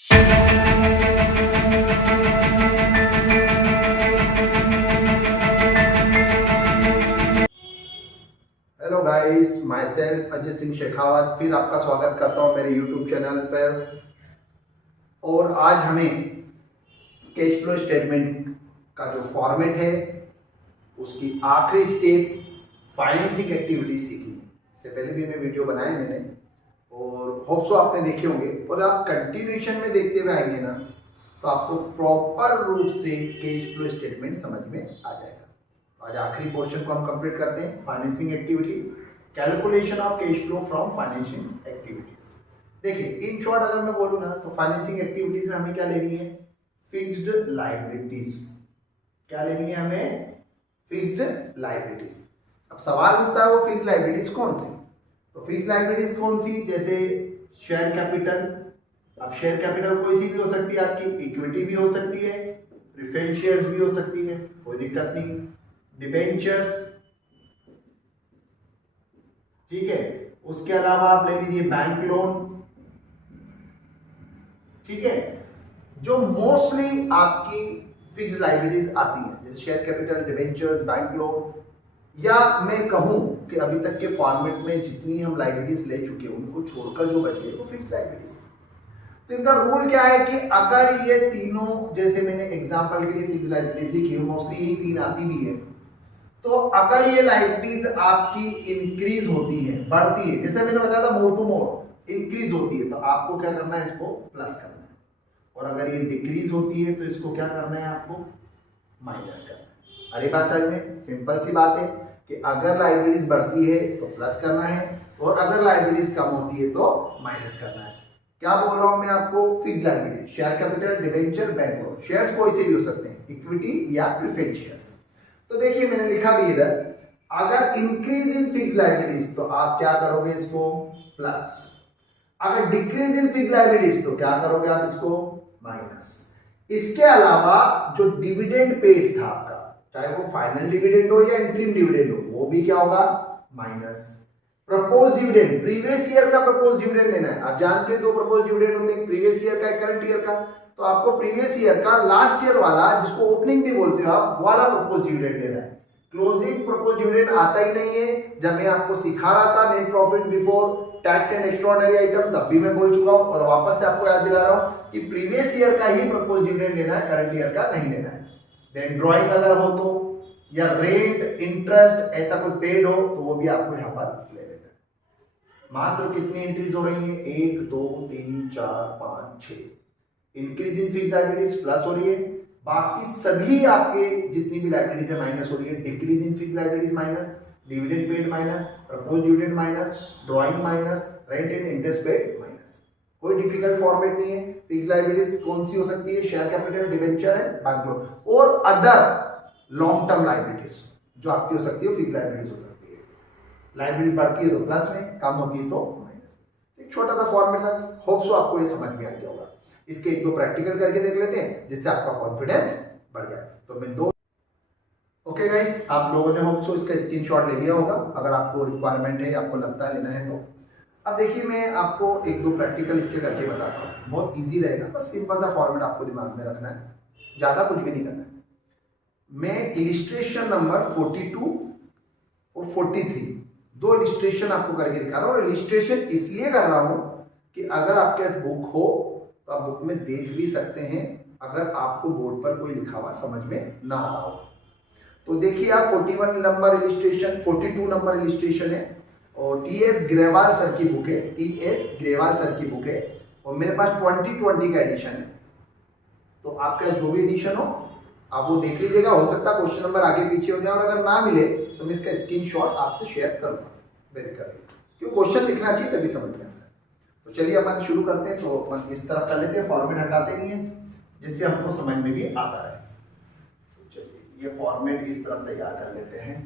Hello guys, my self Ajay Singh Shekhawat फिर आपका स्वागत करता हूं मेरे यूट्यूब चैनल पर। और आज हमें कैश फ्लो स्टेटमेंट का जो फॉर्मेट है उसकी आखिरी स्टेप फाइनेंसिंग एक्टिविटीज सीखनी है। इससे पहले भी मैं वीडियो बनाए मैंने और होप सो आपने देखे होंगे, और आप कंटिन्यूएशन में देखते हुए आएंगे ना तो आपको प्रॉपर रूप से कैश फ्लो स्टेटमेंट समझ में आ जाएगा। आज आखिरी पोर्शन को हम कंप्लीट करते हैं, financing activities, calculation of cash flow from financial activities. देखिए इन शॉर्ट अगर मैं बोलूँ ना तो फाइनेंसिंग एक्टिविटीज में हमें क्या लेनी है, फिक्स्ड लायबिलिटीज। क्या लेनी है हमें, फिक्स्ड लायबिलिटीज। अब सवाल उठता है वो फिक्स्ड लायबिलिटीज कौन सी, तो फिक्स्ड लायबिलिटीज कौन सी, जैसे शेयर कैपिटल। अब शेयर कैपिटल कोई सी भी हो सकती है, आपकी इक्विटी भी हो सकती है, प्रेफरेंस शेयर्स भी हो सकती है, कोई दिक्कत नहीं। डिबेंचर्स, ठीक है। उसके अलावा आप ले लीजिए बैंक लोन, ठीक है। जो मोस्टली आपकी फिक्स्ड लायबिलिटीज आती हैं जैसे share capital, debentures, bank loan, या मैं कहूं कि अभी तक के फॉर्मेट में जितनी हम लायबिलिटीज ले चुके हैं उनको छोड़कर जो बच गए वो फिक्स्ड लायबिलिटीज। तो इनका रूल क्या है कि अगर ये तीनों, जैसे मैंने एग्जांपल के लिए फिक्स्ड लायबिलिटीज लिखी है, मोस्टली यही तीन आती भी है, तो अगर ये लायबिलिटीज आपकी इंक्रीज होती है, बढ़ती है, जैसे मैंने बताया था मोर टू मोर इंक्रीज होती है, तो आपको क्या करना है, इसको प्लस करना है। और अगर ये डिक्रीज होती है तो इसको क्या करना है, आपको माइनस करना है। अरे बात समझ में, सिंपल सी बात है कि अगर लायबिलिटीज बढ़ती है तो प्लस करना है और अगर लायबिलिटीज कम होती है तो माइनस करना है। क्या बोल रहा हूं मैं आपको, fixed liability, share capital, debenture, bank loan. Shares कोई से भी हो सकते हैं, इक्विटी या प्रेफरेंस शेयर्स। तो देखिए मैंने लिखा भी इधर, अगर इंक्रीज इन फिक्स्ड लायबिलिटीज तो आप क्या करोगे, इसको प्लस। अगर डिक्रीज इन फिक्स्ड लायबिलिटीज तो क्या करोगे आप, इसको माइनस। इसके अलावा जो डिविडेंड पेड था आपका, चाहे वो फाइनल डिविडेंड हो या इंटरिम डिविडेंड हो, वो भी क्या होगा, minus. Propose dividend, previous year का प्रपोज डिविडेंड लेना है। आप जानते हैं दो प्रपोज डिविडेंड होते हैं, प्रीवियस ईयर का, करंट ईयर का। तो आपको प्रीवियस ईयर का, लास्ट ईयर वाला, जिसको ओपनिंग भी बोलते हो आप, वाला प्रपोज डिविडेंड लेना है। क्लोजिंग प्रपोज डिविडेंड आता ही नहीं है। जब मैं आपको सिखा रहा था net profit before tax and extraordinary item, तब भी मैं बोल चुका हूं और वापस से आपको याद दिला रहा हूं कि प्रीवियस ईयर का ही प्रपोज डिविडेंड लेना है, करंट ईयर का नहीं लेना है। देन ड्रॉइंग अगर हो तो, या रेंट, इंटरेस्ट ऐसा कोई पेड हो तो वो भी आपको यहां पर ले लेना है। मात्र कितनी एंट्रीज हो रही है, 1 2 3 4 5 6। Increase in fixed liabilities plus हो रही है, बाकी सभी आपके जितनी भी लायबिलिटीज है माइनस हो रही है। Decrease in fixed liabilities minus, dividend paid minus, propose dividend minus, drawing minus, rent and interest paid minus. कोई डिफिकल्ट फॉर्मेट नहीं है। फिक्स्ड लायबिलिटीज कौन सी हो सकती है, share capital, debenture and bank loan, और अदर लॉन्ग टर्म लायबिलिटीज जो आपकी हो सकती है, फिक्स्ड लायबिलिटीज हो सकती है। लायबिलिटीज बढ़ती है तो प्लस में, कम होती है तो माइनस। एक छोटा सा फॉर्मेट था, होप सो आपको ये समझ में आ गया होगा। इसके एक दो प्रैक्टिकल करके देख लेते हैं जिससे आपका कॉन्फिडेंस बढ़ जाए। तो मैं दो, ओके गाइस, आप लोगों ने होप सो इसका स्क्रीनशॉट ले लिया होगा अगर आपको रिक्वायरमेंट है, आपको लगता है लेना है तो। अब देखिए मैं आपको एक दो प्रैक्टिकल इसके करके बताता हूँ, बहुत इजी रहेगा, बस सिंपल सा फॉर्मेट आपको दिमाग में रखना है, ज़्यादा कुछ भी नहीं करना है। मैं इलिस्ट्रेशन नंबर 42 और 43 दो इलिस्ट्रेशन आपको करके दिखा रहा हूँ। और इलिस्ट्रेशन इसलिए कर रहा हूँ कि अगर आपके पास बुक हो तो आप बुक में देख भी सकते हैं, अगर आपको बोर्ड पर कोई लिखा हुआ समझ में ना आ रहा हो तो। देखिए आप 41 नंबर इलिस्ट्रेशन, 42 नंबर इलिस्ट्रेशन है और टीएस ग्रेवाल सर की बुक है, टीएस ग्रेवाल सर की बुक है, और मेरे पास 2020 का एडिशन है। तो आपका जो भी एडिशन हो आप वो देख लीजिएगा, हो सकता है क्वेश्चन नंबर आगे पीछे हो जाए, और अगर ना मिले तो मैं इसका स्क्रीनशॉट आपसे शेयर करूँगा, वेरी कर, क्योंकि क्वेश्चन दिखना चाहिए तभी समझ में आता है। तो चलिए अपन शुरू करते हैं। तो अपन इस तरफ कर लेते हैं, फॉर्मेट हटाते नहीं है, जिससे हमको समझ में भी आता है। तो चलिए ये फॉर्मेट इस तरफ तैयार कर लेते हैं।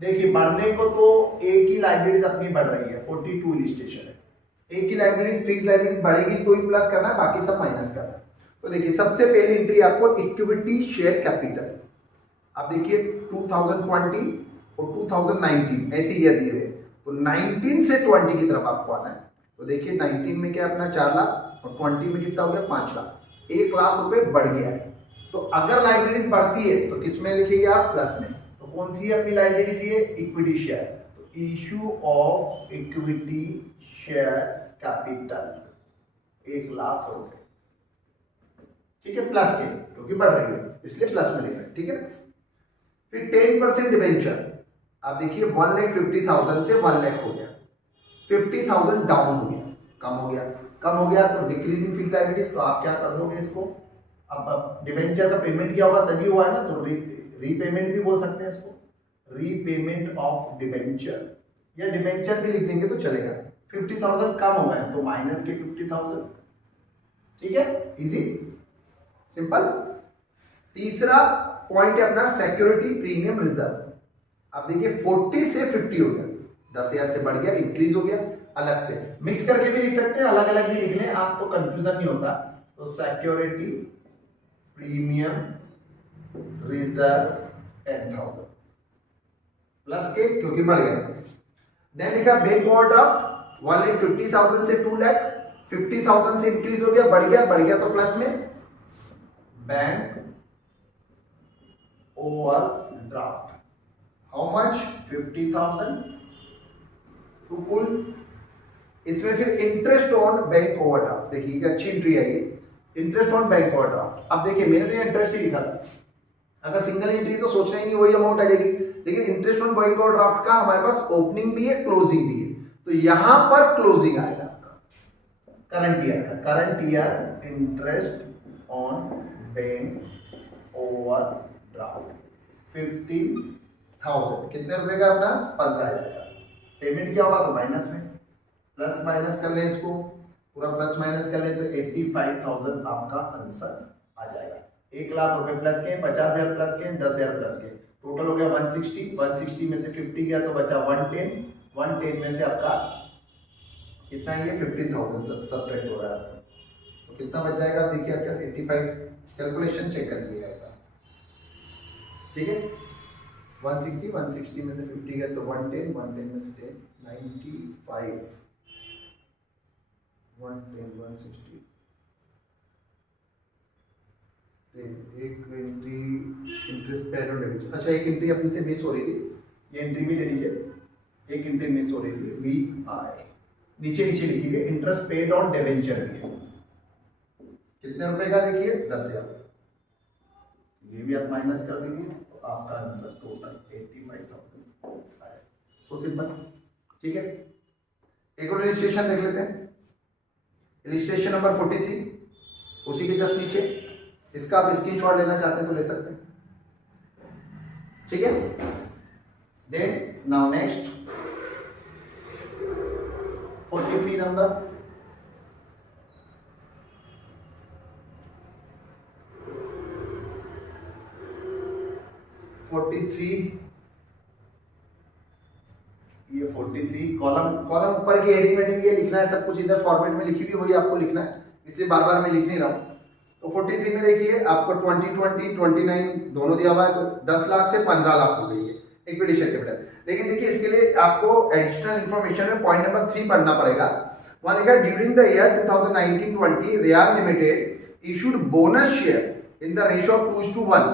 देखिए बढ़ने को तो एक ही लायबिलिटीज अपनी बढ़ रही है, 42 इलिस्ट्रेशन है, एक ही लायबिलिटीज, फिक्स्ड लायबिलिटीज बढ़ेगी तो ही प्लस करना है, बाकी सब माइनस करना है। तो देखिए सबसे पहली एंट्री आपको इक्विटी शेयर कैपिटल, आप देखिए 2020 और 2019 ऐसे ईयर दिए हुए, तो 19 से 20 की तरफ आपको आना है। तो देखिए 19 में क्या अपना 4 लाख और 20 में कितना हो गया 5 लाख, 1 लाख रुपए बढ़ गया है। तो अगर लाइबिलिटीज बढ़ती है तो किस में लिखिए आप, प्लस में। तो कौन सी है अपनी लाइबिलिटीज, ये इक्विटी शेयर, तो issue of equity share capital 1 lakh रुपए, ठीक है, प्लस के, क्योंकि बढ़ रही है इसलिए प्लस में लिख रहे हैं, ठीक है। फिर 10% डिबेंचर, आप देखिए 1,50,000 से 1 लाख हो गया, 50,000 डाउन हो गया, कम हो गया तो डिक्रीजिंग फिक्स लायबिलिटीज, तो आप क्या कर दोगे इसको, अब डिबेंचर का पेमेंट क्या होगा, तभी हुआ है ना, तो रीपेमेंट भी बोल सकते हैं इसको, रीपेमेंट ऑफ डिबेंचर, या डिबेंचर भी लिख देंगे तो चलेगा। 50,000 कम हो गए तो माइनस के 50,000, ठीक है, इजी सिंपल। तीसरा पॉइंट है अपना सिक्योरिटी प्रीमियम रिजर्व, आप देखिए 40 से 50 हो गया, 10,000 से बढ़ गया, इंक्रीज हो गया, अलग से मिक्स करके भी लिख सकते हैं, अलग अलग भी लिख लें आप, तो कंफ्यूजन नहीं होता। तो सिक्योरिटी प्रीमियम रिजर्व 10,000 प्लस के, क्योंकि बढ़ गया। देन लिखा बैंक ओवरड्राफ्ट 1,50,000 से 2 लाख, 50,000 से इंक्रीज हो गया, बढ़ गया तो प्लस में। Bank overdraft how much, 50,000 to कुल। इसमें फिर इंटरेस्ट ऑन बैंक ओवरड्राफ्ट, देखिए अच्छी एंट्री आई है, इंटरेस्ट ऑन बैंक ओवरड्राफ्ट। अब देखिए मैंने तो ये इंटरेस्ट ही लिखा था, अगर सिंगल एंट्री तो सोचना ही नहीं, वही अमाउंट आएगी, लेकिन इंटरेस्ट ऑन बैंक ओवरड्राफ्ट का हमारे पास ओपनिंग भी है, क्लोजिंग भी है, तो यहां पर क्लोजिंग आएगा आपका current year interest on bank overdraft 50,000, कितने रुपए का अपना, 15,000 का। पेमेंट क्या होगा तो माइनस में, प्लस माइनस कर ले इसको, पूरा प्लस माइनस कर ले तो 85,000 आपका आंसर आ जाएगा। 1 लाख रुपए प्लस के, 50,000 प्लस के, 10,000 प्लस के, टोटल हो गया 160 में से 50 गया तो बचा 110 में से आपका कितना, ये 15,000 सब्ट्रैक्ट हो रहा है आपका, तो कितना बच जाएगा, आप देखिए आपके 85, कैलकुलेशन चेक कर लीजिएगा एक बार, ठीक है। 160 में से 50 गया तो 110 में से 10, 95, 110, 160, एक entry interest paid on debit, अच्छा एक एंट्री अपने से मिस हो रही थी, ये एंट्री भी ले लीजिए, एक एंट्री मिस हो रही थी, VI नीचे लिखी हुई, इंटरेस्ट पेड ऑन डिबेंचर भी है, कितने रुपए का, देखिए 10,000, ये भी आप माइनस कर दीजिए तो आपका आंसर टोटल 85,000 आया। सो सिंपल, ठीक है। एक और इलिस्ट्रेशन देख लेते हैं, इलिस्ट्रेशन नंबर 43, उसी के जस्ट नीचे, इसका आप स्क्रीनशॉट लेना चाहते हैं तो ले सकते हैं, ठीक है। देन नाउ नेक्स्ट 43 नंबर, ये 43 कॉलम ऊपर की हेडिंग वेडिंग ये लिखना है, सब कुछ इधर फॉर्मेट में लिखी हुई वही आपको लिखना है, इसलिए बार बार मैं लिख नहीं रहा हूं। तो 43 में देखिए आपको 2020 29 दोनों दिया हुआ है, तो 10 लाख से 15 लाख हो गई है इक्विटी शेयर कैपिटल। लेकिन देखिए इसके लिए आपको एडिशनल इंफॉर्मेशन में पॉइंट नंबर 3 पढ़ना पड़ेगा। वहां लिखा ड्यूरिंग द ईयर 2019-20 रेयार limited issued bonus share in the ratio of 2:1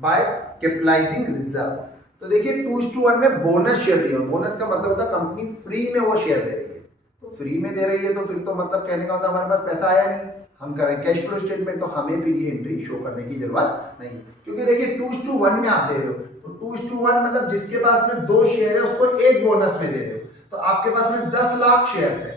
by capitalizing reserve. तो देखिए 2:1 में बोनस शेयर दिया, बोनस का मतलब होता है कंपनी फ्री में वो शेयर दे रही है, तो फ्री में दे रही है तो फिर तो मतलब कहने का मतलब हमारे पास पैसा आया नहीं, हम करें कैश फ्लो स्टेटमेंट, तो हमें फिर ये एंट्री शो करने की जरूरत नहीं, क्योंकि देखिए 2:1 में आप दे रहे हो, तो 2:1 मतलब जिसके पास में 2 शेयर है उसको 1 बोनस में दे रहे हो, तो आपके पास में 10 लाख शेयर है,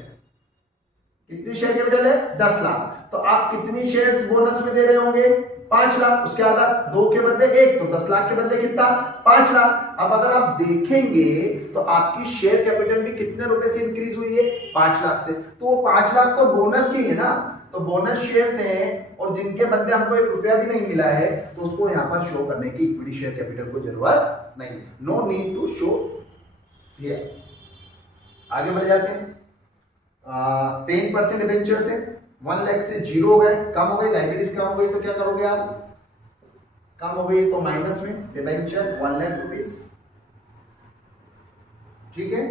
कितनी शेयर कैपिटल है 10 लाख, तो आप कितनी शेयर्स बोनस में दे रहे होंगे 5 लाख, उसके आधा 2 के बदले 1, तो 10 लाख के बदले कितना 5 लाख। अब अगर आप देखेंगे तो आपकी शेयर कैपिटल भी कितने रुपए से इंक्रीज हुई है 5 लाख से, तो वो 5 लाख तो बोनस की है ना, तो बोनस शेयर्स हैं और जिनके बदले हमको 1 रुपया भी नहीं मिला है, तो उसको यहां पर शो करने की इक्विटी शेयर कैपिटल को जरूरत नहीं, no need to show here. आगे बढ़ जाते हैं। 10% डिबेंचर से 1 लाख से 0 हो गए, कम हो गई, लायबिलिटीज कम हो गई, तो क्या करोगे आप, कम हो गई तो माइनस में डिबेंचर 1 लाख रुपीज, ठीक है।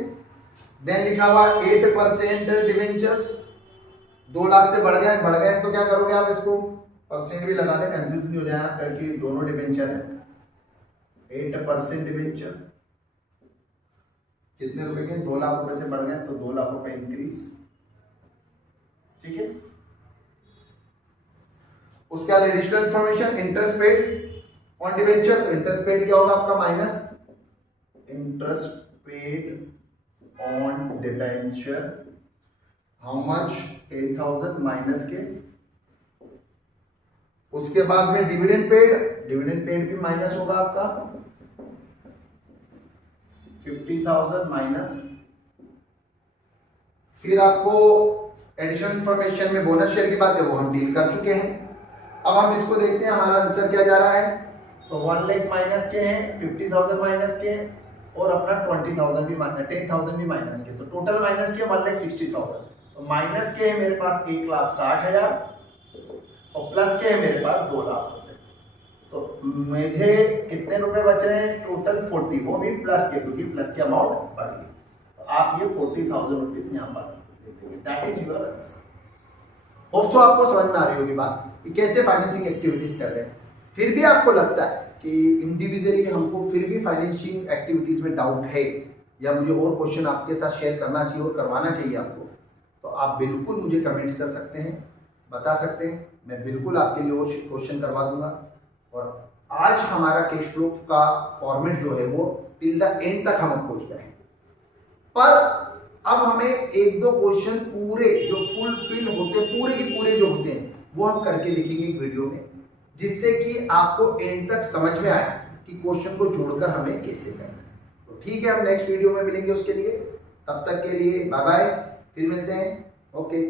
देन लिखा हुआ 8% डिबेंचर्स 2 लाख से बढ़ गए तो क्या करोगे आप, इसको परसेंट भी लगा दें, कंफ्यूज नहीं हो जाए आप, क्योंकि दोनों डिबेंचर है। 8% डिबेंचर कितने रुपए के, 2 लाख रुपए से बढ़ गए तो 2 लाख रुपए इंक्रीज, ठीक है। उसके बाद additional information, interest paid on debenture, तो इंटरेस्ट पेड क्या होगा आपका minus interest paid on debenture, how much 8,000 minus के। उसके बाद में डिविडेंड पेड भी माइनस होगा आपका 50,000 माइनस। फिर आपको एडिशनल इंफॉर्मेशन में बोनस शेयर की बात है वो हम डील कर चुके हैं। अब हम इसको देखते हैं हमारा आंसर क्या जा रहा है। तो 1 लाख माइनस के हैं, 50,000 माइनस के और अपना 10,000 भी माइनस के, तो टोटल माइनस के 1,60,000। तो माइनस के है मेरे पास 1,60,000 और प्लस के है मेरे पास 2 लाख रुपए। तो मुझे कितने रुपए बच रहे हैं, टोटल 40, वो भी प्लस के, क्योंकि प्लस के अमाउंट बढ़ गई। तो आप ये 40,000 रुपीज यहाँ पर लिख देंगे, that is your answer. Hope so आपको समझ में आ रही होगी बात कि कैसे फाइनेंसिंग एक्टिविटीज कर रहे हैं। फिर भी आपको लगता है कि इंडिविजुअली हमको फिर भी फाइनेंशिंग एक्टिविटीज में डाउट है या मुझे और क्वेश्चन आपके साथ शेयर करना चाहिए और करवाना चाहिए आपको, तो आप बिल्कुल मुझे कमेंट्स कर सकते हैं, बता सकते हैं, मैं बिल्कुल आपके लिए वो क्वेश्चन करवा दूंगा। और आज हमारा कैश फ्लो का फॉर्मेट जो है वो टिल द एंड तक हम पहुंच गए हैं, पर अब हमें 1-2 क्वेश्चन पूरे जो फुलफिल होते पूरे के पूरे जो होते हैं वो हम करके दिखेंगे एक वीडियो में, जिससे कि आपको एंड तक समझ में आए कि क्वेश्चन को जोड़कर हमें कैसे करना है। तो ठीक है, हम नेक्स्ट वीडियो में मिलेंगे उसके लिए, तब तक के लिए बाय बाय, फिर मिलते हैं, ओके।